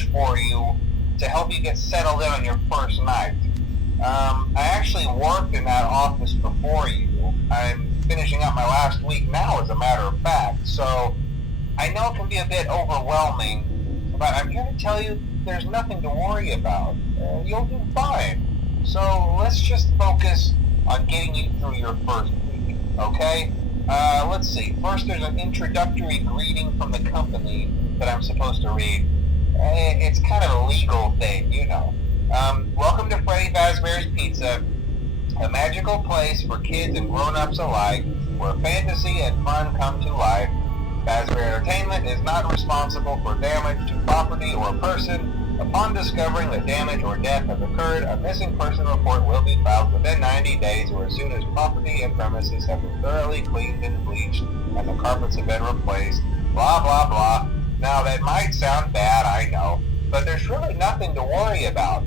package for you to help you get settled in on your first night. I actually worked in that office before you. I'm finishing up my last week now, as a matter of fact, so I know it can be a bit overwhelming, but I'm here to tell you there's nothing to worry about. You'll do fine. So let's just focus on getting you through your first week, okay? Let's see. First, there's an introductory greeting from the company that I'm supposed to read. It's kind of a legal thing, you know. Welcome to Freddy Fazbear's Pizza, a magical place for kids and grown-ups alike, where fantasy and fun come to life. Fazbear Entertainment is not responsible for damage to property or person. Upon discovering that damage or death has occurred, a missing person report will be filed within 90 days or as soon as property and premises have been thoroughly cleaned and bleached and the carpets have been replaced. Blah, blah, blah. Now, that might sound bad, I know, but there's really nothing to worry about.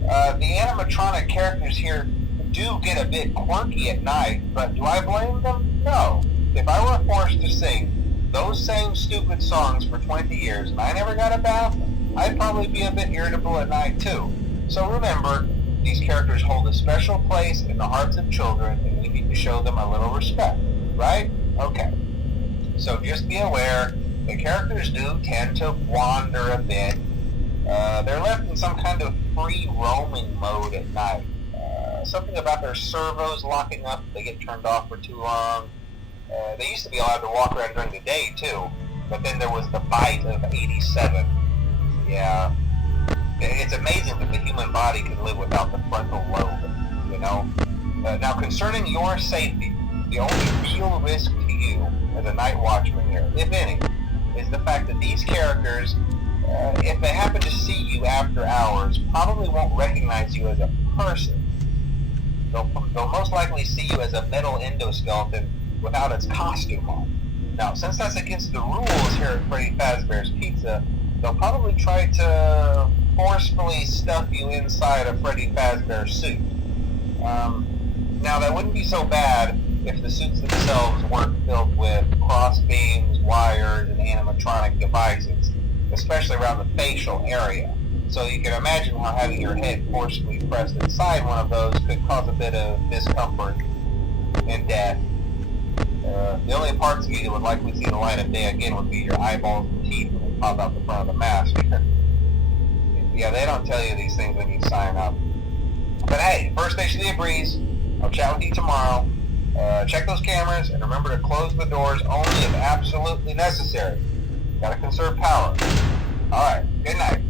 The animatronic characters here do get a bit quirky at night, but do I blame them? No. If I were forced to sing those same stupid songs for 20 years and I never got a bath, I'd probably be a bit irritable at night too. So remember, these characters hold a special place in the hearts of children and we need to show them a little respect, right? Okay. So just be aware, the characters do tend to wander a bit. They're left in some kind of free roaming mode at night. Something about their servos locking up if they get turned off for too long. They used to be allowed to walk around during the day too, but then there was the bite of 87. Yeah, it's amazing that the human body can live without the frontal lobe, you know? Now, concerning your safety, the only real risk to you as a night watchman here, if any, is the fact that these characters, if they happen to see you after hours, probably won't recognize you as a person. They'll most likely see you as a metal endoskeleton without its costume on. Now, since that's against the rules here at Freddy Fazbear's Pizza, they'll probably try to forcefully stuff you inside a Freddy Fazbear suit. Now, that wouldn't be so bad if the suits themselves weren't filled with cross beams, wires, and animatronic devices, especially around the facial area. So you can imagine how having your head forcefully pressed inside one of those could cause a bit of discomfort and death. The only parts of you that would likely see the light of day again would be your eyeballs and teeth when they pop out the front of the mask. Yeah, they don't tell you these things when you sign up. But hey, first station of the breeze. I'll chat with you tomorrow. Check those cameras and remember to close the doors only if absolutely necessary. Gotta conserve power. Alright, good night.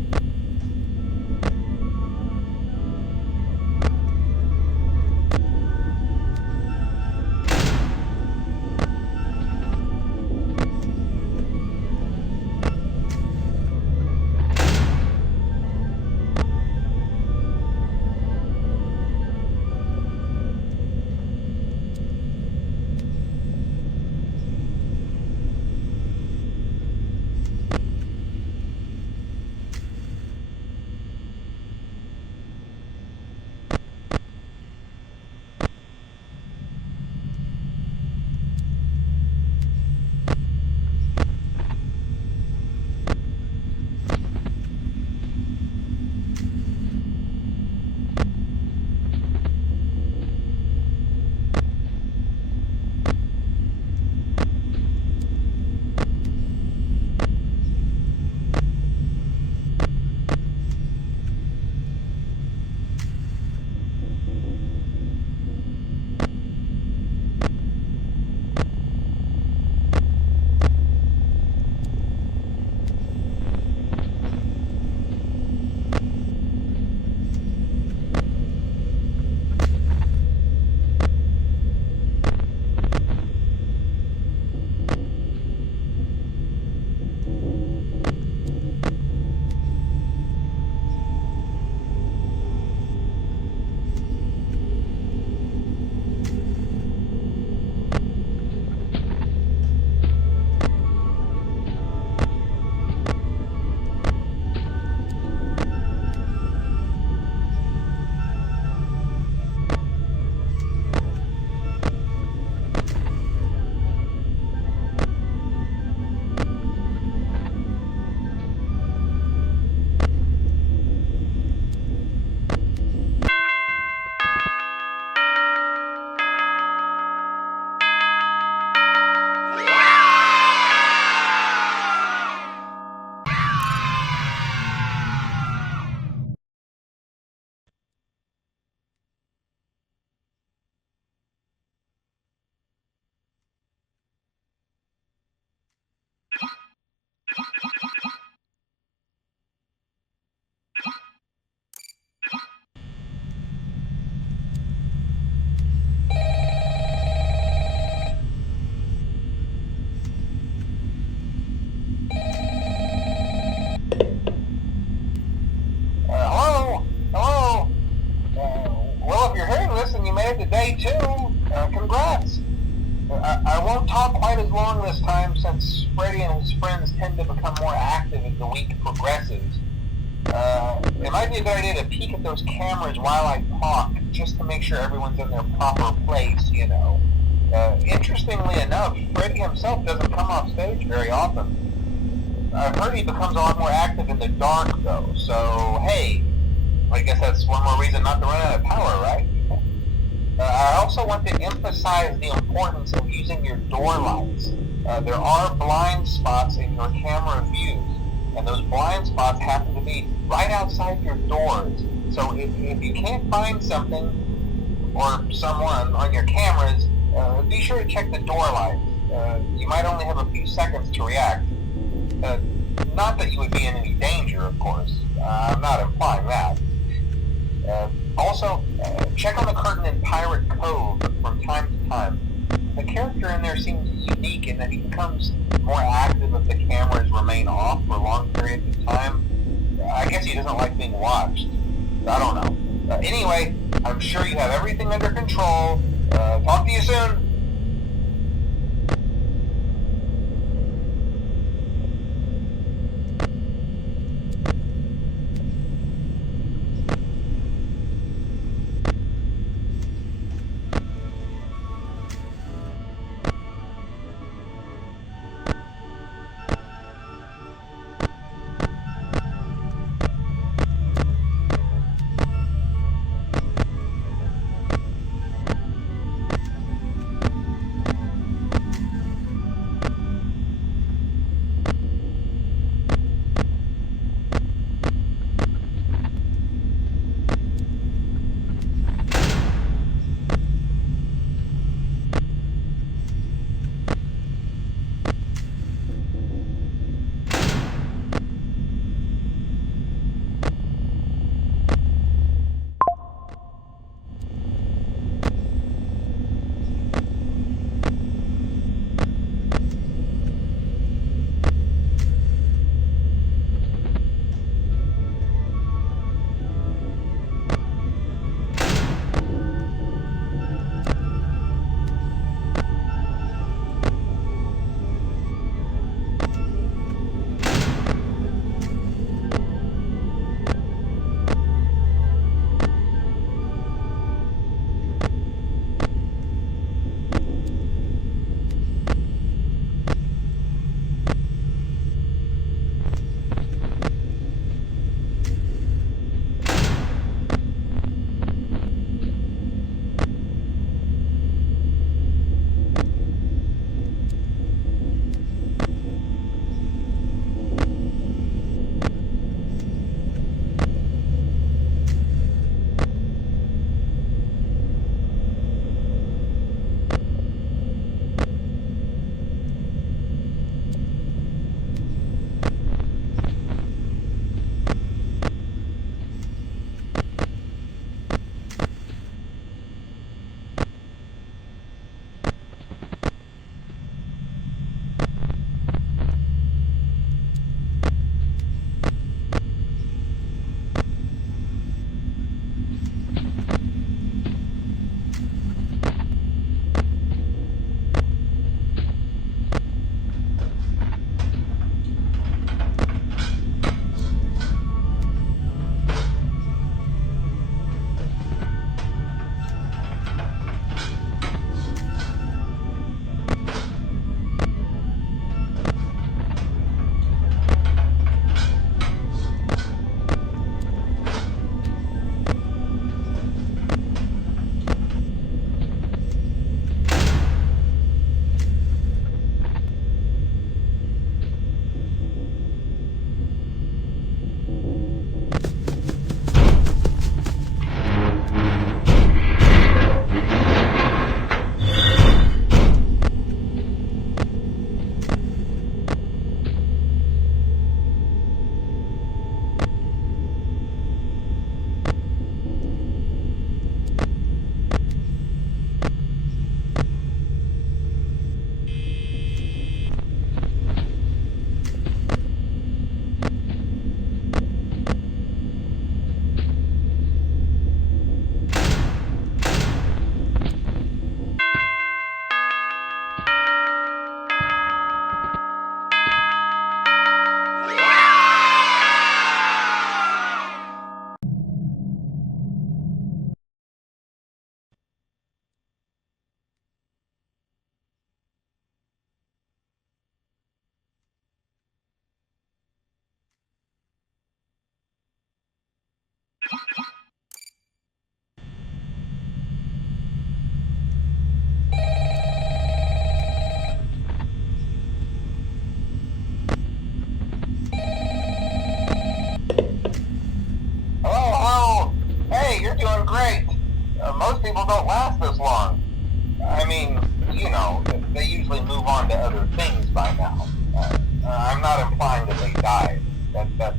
quite as long this time since Freddy and his friends tend to become more active as the week progresses. It might be a good idea to peek at those cameras while I talk, just to make sure everyone's in their proper place, you know. Interestingly enough, Freddy himself doesn't come off stage very often. I've heard he becomes a lot more active in the dark, though, so hey, I guess that's one more reason not to run out of power, right? I also want to emphasize the importance of using your door lights. There are blind spots in your camera views, and those blind spots happen to be right outside your doors. So if you can't find something or someone on your cameras, be sure to check the door lights. You might only have a few seconds to react. Not that you would be in any danger, of course. I'm not implying that. Also, check on the curtain in Pirate Cove from time to time. The character in there seems unique in that he becomes more active if the cameras remain off for long periods of time. I guess he doesn't like being watched. I don't know. Anyway, I'm sure you have everything under control. Talk to you soon.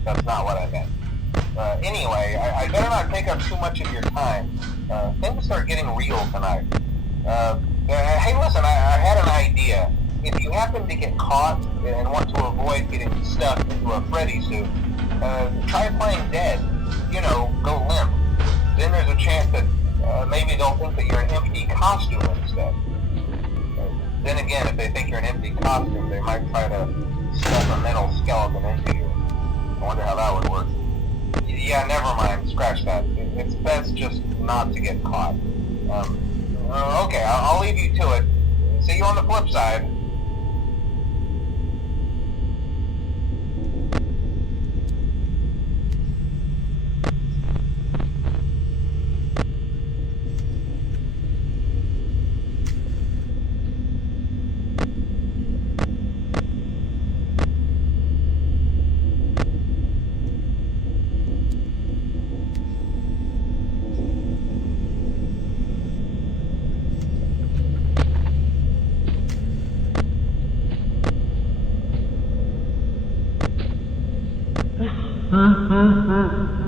That's not what I meant. Anyway, I better not take up too much of your time. Things start getting real tonight. Hey, listen, I had an idea. If you happen to get caught and want to avoid getting stuffed into a Freddy suit, try playing dead. You know, go limp. Then there's a chance that maybe they'll think that you're an empty costume instead. Then again, if they think you're an empty costume, they might try to stuff a metal skeleton into you. I wonder how that would work. Yeah, never mind. Scratch that. It's best just not to get caught. Okay, I'll leave you to it. See you on the flip side. Mm-hmm.